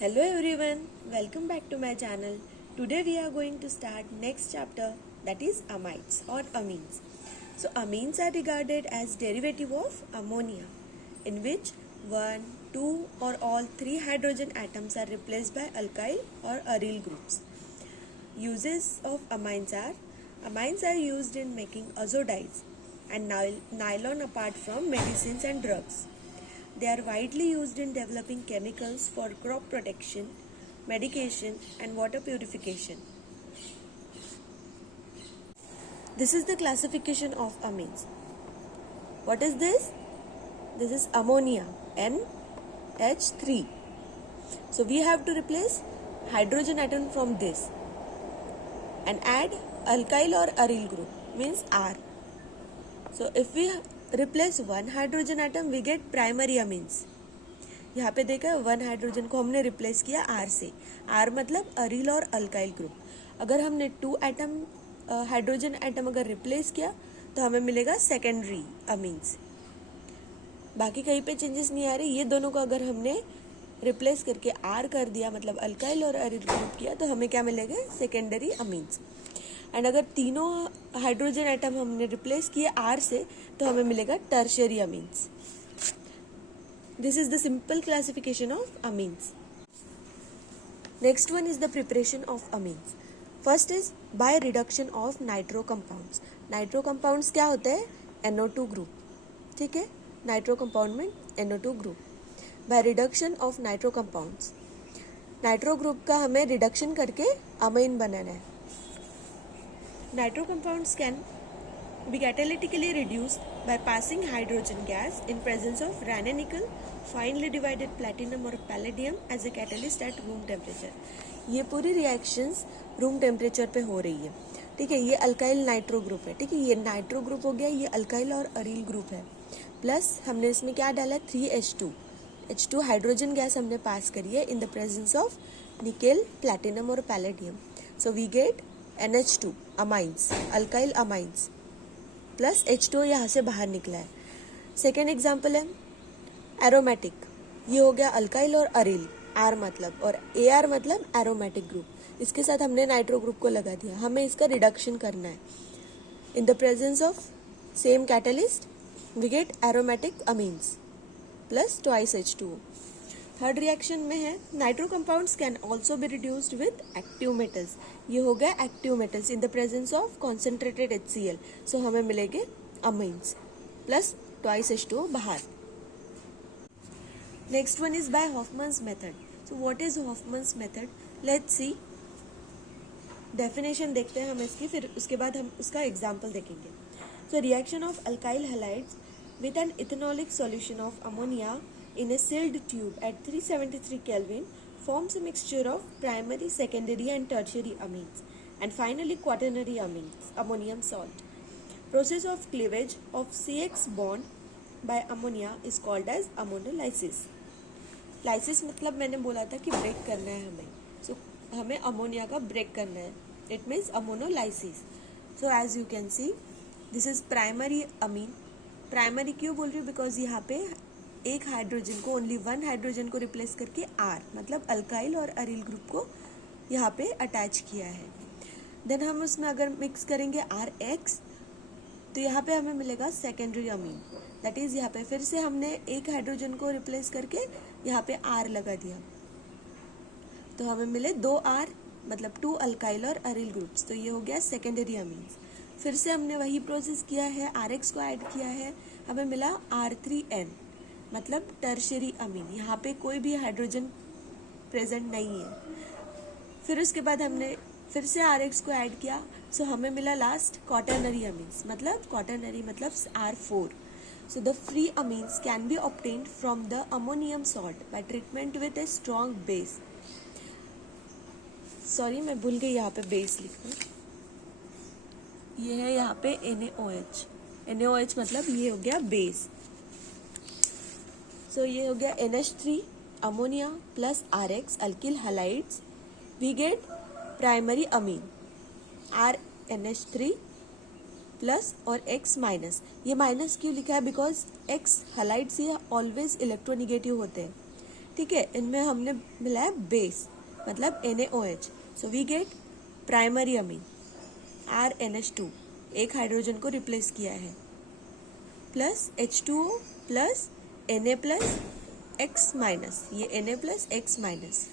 Hello everyone, welcome back to my channel. Today we are going to start next chapter, that is amides or amines. So amines are regarded as derivative of ammonia, in which 1, 2 or all 3 hydrogen atoms are replaced by alkyl or aryl groups. Uses of amines are used in making azo dyes and nylon apart from medicines and drugs. They are widely used in developing chemicals for crop protection, medication, and water purification. This is the classification of amines. What is this? This is ammonia, NH3. So we have to replace hydrogen atom from this and add alkyl or aryl group, means R. So if we replace one hydrogen atom, we get primary amines. यहाँ पे देखा one hydrogen को हमने replace किया are से. Are मतलब अरील और alkyl group. अगर हमने 2 एटम हाइड्रोजन एटम अगर रिप्लेस किया तो हमें मिलेगा सेकेंडरी अमीन्स. बाकी कहीं पे चेंजेस नहीं आ रहे. ये दोनों को अगर हमने रिप्लेस करके आर कर दिया मतलब अल्काइल और अरील ग्रुप किया तो हमें क्या मिलेगा? Secondary amines. एंड अगर तीनों हाइड्रोजन एटम हमने रिप्लेस किए आर से तो हमें मिलेगा tertiary amines. This is the simple classification of amines. Next one is the preparation of amines. First is by reduction of nitro compounds. Nitro compounds क्या होते हैं? NO2 group. ठीक है? Nitro compound में NO2 group. By reduction of nitro compounds. Nitro group का हमें reduction करके amine बनाना है. Nitro compounds can be catalytically reduced by passing hydrogen gas in presence of ranitidine, finely divided platinum or palladium as a catalyst at room temperature. ये पूरी reactions room temperature पे हो रही है. ठीक है, ये अल्काइल नाइट्रो ग्रुप है. ठीक है, ये नाइट्रो ग्रुप हो गया, ये अल्काइल और अरील ग्रुप है. प्लस हमने इसमें क्या डाला? 3H2 हाइड्रोजन गैस हमने पास करी है in the presence of nickel, platinum और palladium. So we get NH2 amines, alkyl amines plus H2 यहाँ से बाहर निकला है. सेकेंड एग्जाम्पल है एरोमेटिक. ये हो गया अल्काइल और अरील, आर मतलब, और AR मतलब एरोमेटिक ग्रुप. इसके साथ हमने नाइट्रो ग्रुप को लगा दिया. हमें इसका रिडक्शन करना है. In the presence of same catalyst we get aromatic amines plus twice H2O. Third reaction में है nitro compounds can also be reduced with active metals. ये हो गया active metals in the presence of concentrated HCl. So हमें मिलेंगे amines plus twice H2O बाहर. Next one is by Hofmann's method. So what is Hofmann's method? Let's see. Definition देखते हैं हम इसकी, फिर उसके बाद हम उसका एग्जाम्पल देखेंगे. So reaction of alkyl halides with an ethanolic solution of ammonia in a sealed tube at 373 Kelvin forms a mixture of primary, secondary and tertiary amines and finally quaternary amines, ammonium salt. Process of cleavage of CX bond by ammonia is called as ammonolysis. Lysis मतलब मैंने बोला था कि break करना है हमें. So हमें ammonia का ब्रेक करना है. It means ammonolysis. So as you can see this is primary amine. Primary क्यों बोल रही हूँ? बिकॉज यहाँ पे एक हाइड्रोजन को, ओनली वन हाइड्रोजन को रिप्लेस करके आर मतलब अल्काइल और अरील ग्रुप को यहाँ पे अटैच किया है. देन हम उसमें अगर मिक्स करेंगे RX तो यहाँ पे हमें मिलेगा सेकेंडरी अमीन. दैट इज यहाँ पे फिर से हमने एक हाइड्रोजन को रिप्लेस करके यहाँ पे R लगा दिया तो हमें मिले 2R मतलब 2 अल्काइल और अरील ग्रुप्स. तो ये हो गया सेकेंडरी अमीन्स. फिर से हमने वही प्रोसेस किया है, RX को ऐड किया है, हमें मिला R3N मतलब टर्शियरी अमीन. यहाँ पे कोई भी हाइड्रोजन प्रेजेंट नहीं है. फिर उसके बाद हमने फिर से RX को ऐड किया. सो हमें मिला लास्ट क्वाटर्नरी अमीन्स मतलब क्वाटर्नरी मतलब R4. So the free amines can be obtained from the ammonium salt bye treatment with a strong base. Sorry मैं भूल गई यहाँ पे बेस लिखना. ये है यहाँ पे NaOH मतलब ये हो गया बेस. सो ये हो गया NH3 ammonia plus RX alkyl halides. We get primary amine RNH3 plus और X माइनस. ये माइनस क्यों लिखा है? बिकॉज X हैलाइड्स ये ऑलवेज इलेक्ट्रोनिगेटिव होते हैं. ठीक है, इनमें हमने मिलाया बेस मतलब NaOH, so we get primary amine RNH2, एक हाइड्रोजन को रिप्लेस किया है, plus H2O plus Na plus X minus, ये Na plus X minus.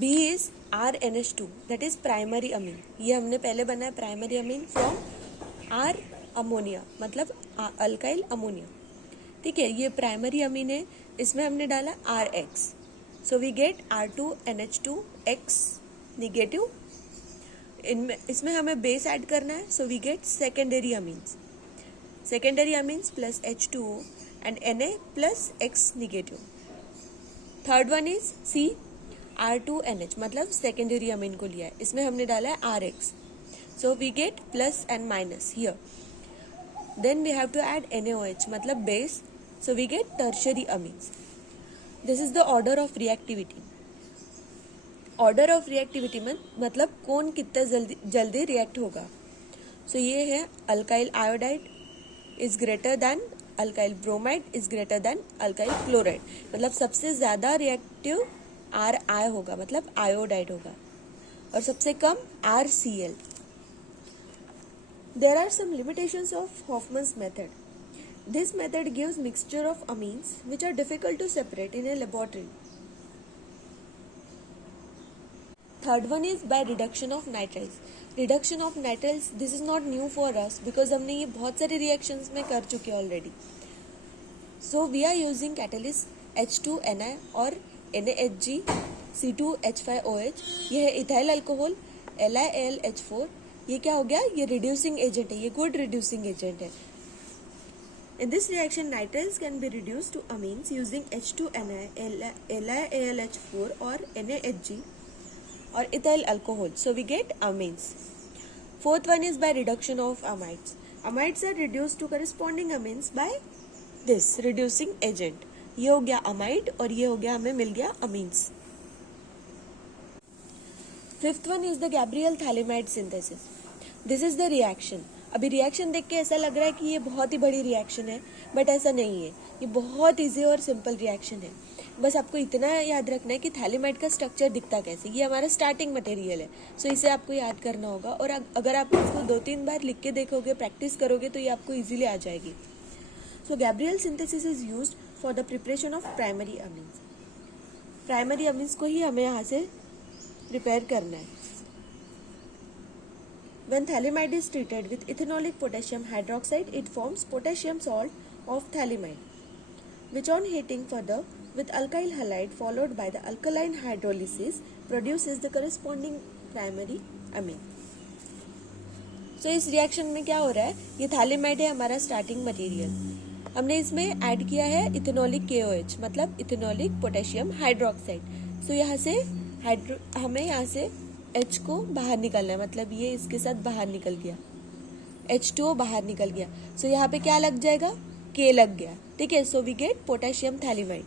B is RNH2, that is primary amine. ये हमने पहले बनाया primary amine from R ammonia, मतलब अल्काइल अमोनिया. ठीक है, ये प्राइमरी अमीन है, इसमें हमने डाला RX, so we get R2NH2X negative. इसमें हमें बेस ऐड करना है, so we get secondary amines plus H2O and Na plus X negative. Third one is C R2NH, मतलब सेकेंडरी अमीन को लिया है, इसमें हमने डाला है RX, so we get plus and minus here. Then we have to add NaOH, मतलब base, so we get tertiary amines. This is the order of reactivity. Order of reactivity में मतलब कौन कितना जल्दी रिएक्ट होगा. सो ये है alkyl iodide is greater than alkyl bromide is greater than alkyl chloride, मतलब सबसे ज्यादा रिएक्टिव RI होगा, मतलब आयोडाइड होगा, और सबसे कम RCl. There are some limitations of Hoffman's method. This method gives mixture of amines which are difficult to separate in a laboratory. Third one is by reduction of nitriles. Reduction of nitriles, this is not new for us because हमने ये बहुत सारे reactions में कर चुके हैं already. So we are using catalyst H2Ni और NaHG C2H5OH. ये है इथाइल अल्कोहल LiAlH4. ये क्या हो गया, ये रिड्यूसिंग एजेंट है, ये गुड रिड्यूसिंग एजेंट है. In this reaction nitriles can be reduced to amines using H2Ni, LiAlH4 और NaHG और ethyl alcohol, so we get amines. Fourth one is by reduction of amides. Amides are reduced to corresponding amines by this reducing agent. ये हो गया amide और ये हो गया, हमें मिल गया amines. Fifth one is the Gabriel Thalamide synthesis. This is the reaction. अभी रिएक्शन देख के ऐसा लग रहा है कि ये बहुत ही बड़ी रिएक्शन है, बट ऐसा नहीं है, ये बहुत इजी और सिंपल रिएक्शन है. बस आपको इतना याद रखना है कि थैलेमाइड का स्ट्रक्चर दिखता कैसे. ये हमारा स्टार्टिंग मटेरियल है, सो इसे आपको याद करना होगा, और अगर आप इसको 2-3 बार लिख के देखोगे, प्रैक्टिस करोगे, तो ये आपको इजीली आ जाएगी. So Gabriel synthesis is used for the preparation of primary amines. Primary amines को ही हमें यहाँ से प्रिपेयर करना है. When thalamide is treated with ethanolic potassium hydroxide, it forms potassium salt of thalamide, which on heating further with alkyl halide followed by the alkaline hydrolysis produces the corresponding primary amine. So इस reaction में क्या हो रहा है, ये phthalimide है हमारा starting material, हमने इसमें ऐड किया है इथेनॉलिक KOH, मतलब इथेनॉलिक पोटेशियम हाइड्रोक्साइड. सो यहाँ से हमें यहाँ से H को बाहर निकलना है, मतलब ये इसके साथ बाहर निकल गया, H2O बाहर निकल गया. सो यहाँ पे क्या लग जाएगा, K लग गया. ठीक है, so we get potassium phthalimide.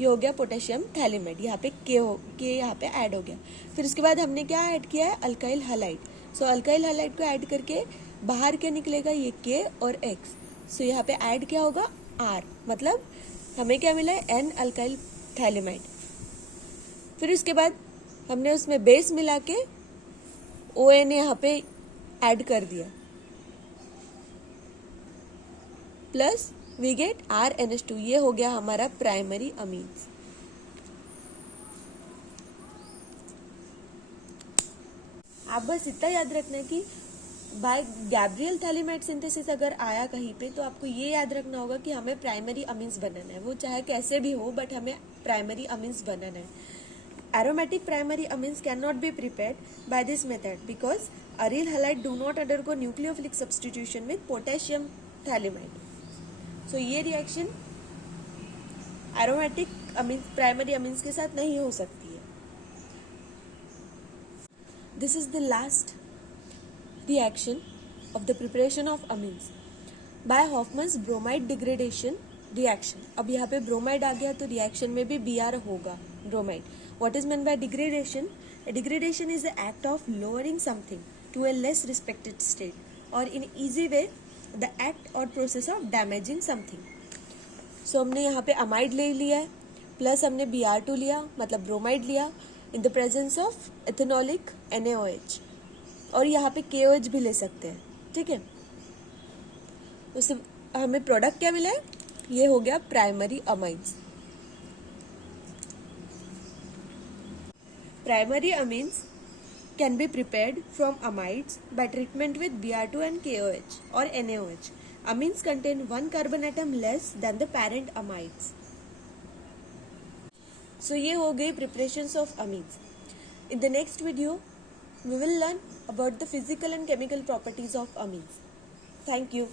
ये हो गया पोटेशियम थैलेमाइड, यहाँ पे K यहाँ पे ऐड हो गया. फिर उसके बाद हमने क्या ऐड किया है, अल्काइल हैलाइड. सो अल्काइल हैलाइड को ऐड करके बाहर क्या निकलेगा, ये K और X. सो यहाँ पे ऐड क्या होगा, R, मतलब हमें क्या मिला है, N अल्काइल थैलेमाइड. फिर उसके बाद हमने उसमें बेस मिला के ON यहाँ पे ऐड कर दिया, प्लस वी गेट RNH2. ये हो गया हमारा प्राइमरी अमीन्स. आप बस इतना याद रखना है कि बाय गैब्रियल थैलेमाइड सिंथेसिस अगर आया कहीं पे, तो आपको ये याद रखना होगा कि हमें प्राइमरी अमीन्स बनाना है, वो चाहे कैसे भी हो, बट हमें प्राइमरी अमीन्स बनाना है. Aromatic primary amines cannot be prepared by this method because aryl halide do not undergo nucleophilic substitution with potassium thalamide. So ये reaction aromatic amines primary amines के साथ नहीं हो सकती है. This is the last reaction of the preparation of amines by Hoffman's bromide degradation reaction. अब यहाँ पे bromide आ गया, तो reaction में भी Br होगा, bromide. What is meant by degradation? A degradation is the act of lowering something to a less respected state, or in easy way, the act or process of damaging something. सो हमने यहाँ पे amide ले लिया है, plus हमने Br2 लिया, मतलब bromide लिया, इन the presence of ethanolic NaOH, और यहाँ पे KOH भी ले सकते हैं, ठीक है। उससे हमें प्रोडक्ट क्या मिला है, ये हो गया primary amines. Primary amines can be prepared from amides by treatment with Br2 and KOH or NaOH. Amines contain one carbon atom less than the parent amides. So ये हो गई preparations of amines. In the next video, we will learn about the physical and chemical properties of amines. Thank you.